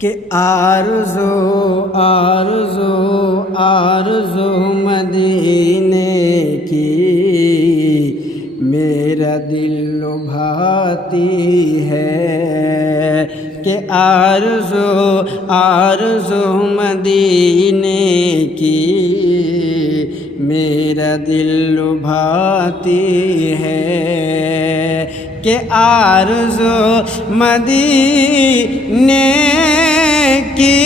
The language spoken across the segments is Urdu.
کہ آرزو آرزو آرزو مدینے کی میرا دل لبھاتی ہے، کہ آرزو آرزو مدینے کی میرا دل لبھاتی ہے، کہ آرزو مدینے کی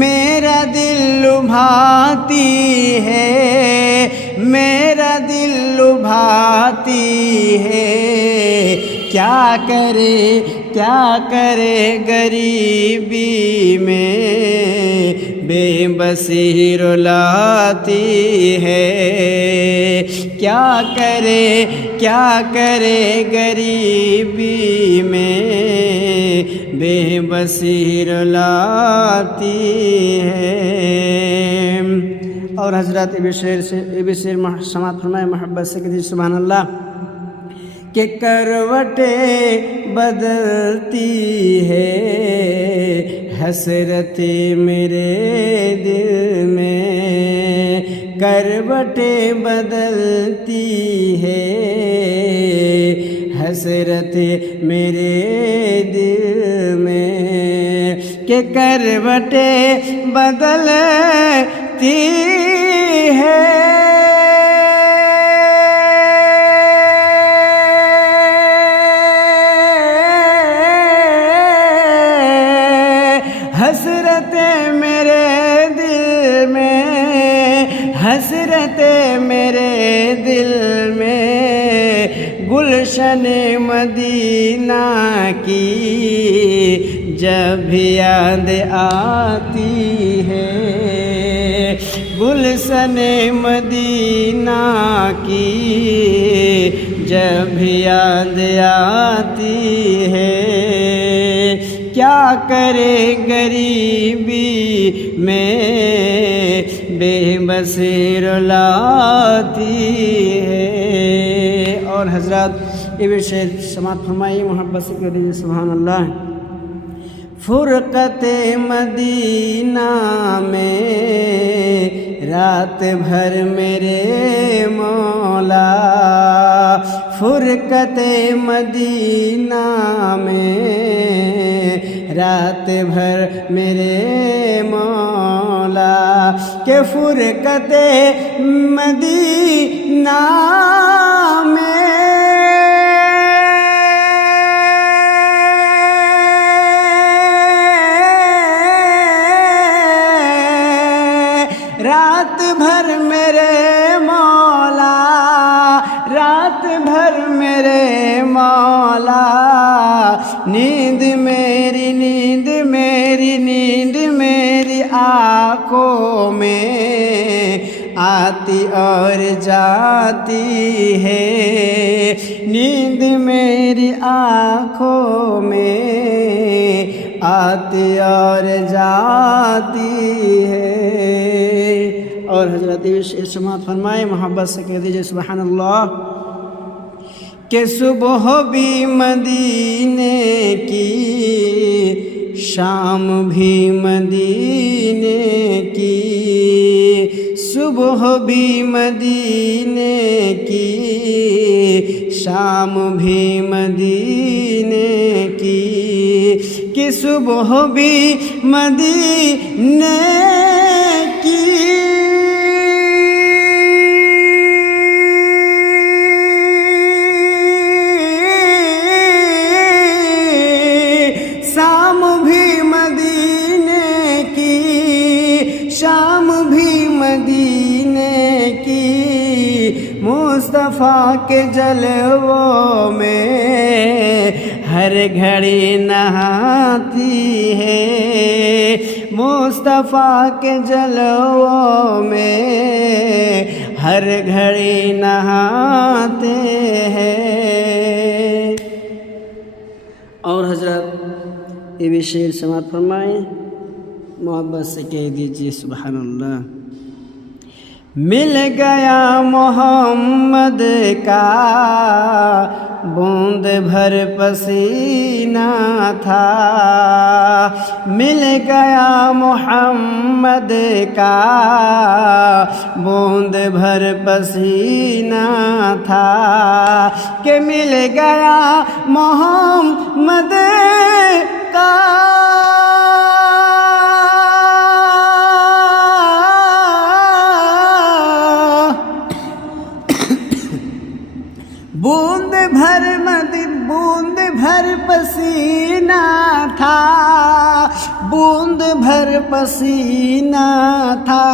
میرا دل لبھاتی ہے، میرا دل لبھاتی ہے، کیا کرے غریبی میں بے بسی رلاتی ہے، کیا کرے غریبی میں بے بسی رلاتی ہے۔ اور حضرت ابی شیر سماعت فرمائے محبت سے کہ سبحان اللہ، کہ کروٹیں بدلتی ہے حسرت میرے دل میں، کروٹیں بدلتی ہے حسرت میرے دل میں، کہ کروٹیں بدلتی ہے حسرت میرے دل میں، حسرت میرے دل میں، گلشن مدینہ کی جب بھی یاد آتی ہے، گلشن مدینہ کی جب بھی یاد آتی ہے، کیا کرے غریبی میں بے بسی رلاتی ہے۔ اور حضرات ابن شیر سماعت فرمائی محبت سے کہہ دیجیے سبحان اللہ، فرقت مدینہ میں رات بھر میرے مولا، فرقت مدینہ میں رات بھر میرے مولا، کہ فرقت مدینہ میں رات بھر میرے مولا، رات بھر میرے مولا، نیند میری نیند میری نیند میری آنکھوں میں آتی اور جاتی ہے، نیند میری آنکھوں میں آتی اور جاتی ہے۔ اور حضرت سماعت فرمائے محبت سے کہہ دیجیے سبحان اللہ، کہ صبح بھی مدینے کی شام بھی مدینے کی، صبح بھی مدینے کی شام بھی مدینے کی، کہ صبح بھی مدینے کی شام بھی مدینے کی، شام بھی مدینے کی، مصطفیٰ کے جلووں میں ہر گھڑی نہاتی ہے، مصطفیٰ کے جلووں میں ہر گھڑی نہاتے ہیں۔ اور حضرت یہ بھی شعر سماعت فرمائیں محبت سے کہہ دیجیے سبحان اللہ، مل گیا محمد کا بوند بھر پسینہ تھا، مل گیا محمد کا بوند بھر پسینہ تھا، کہ مل گیا محمد کا بوند بھر پسینہ تھا، بوند بھر پسینہ تھا،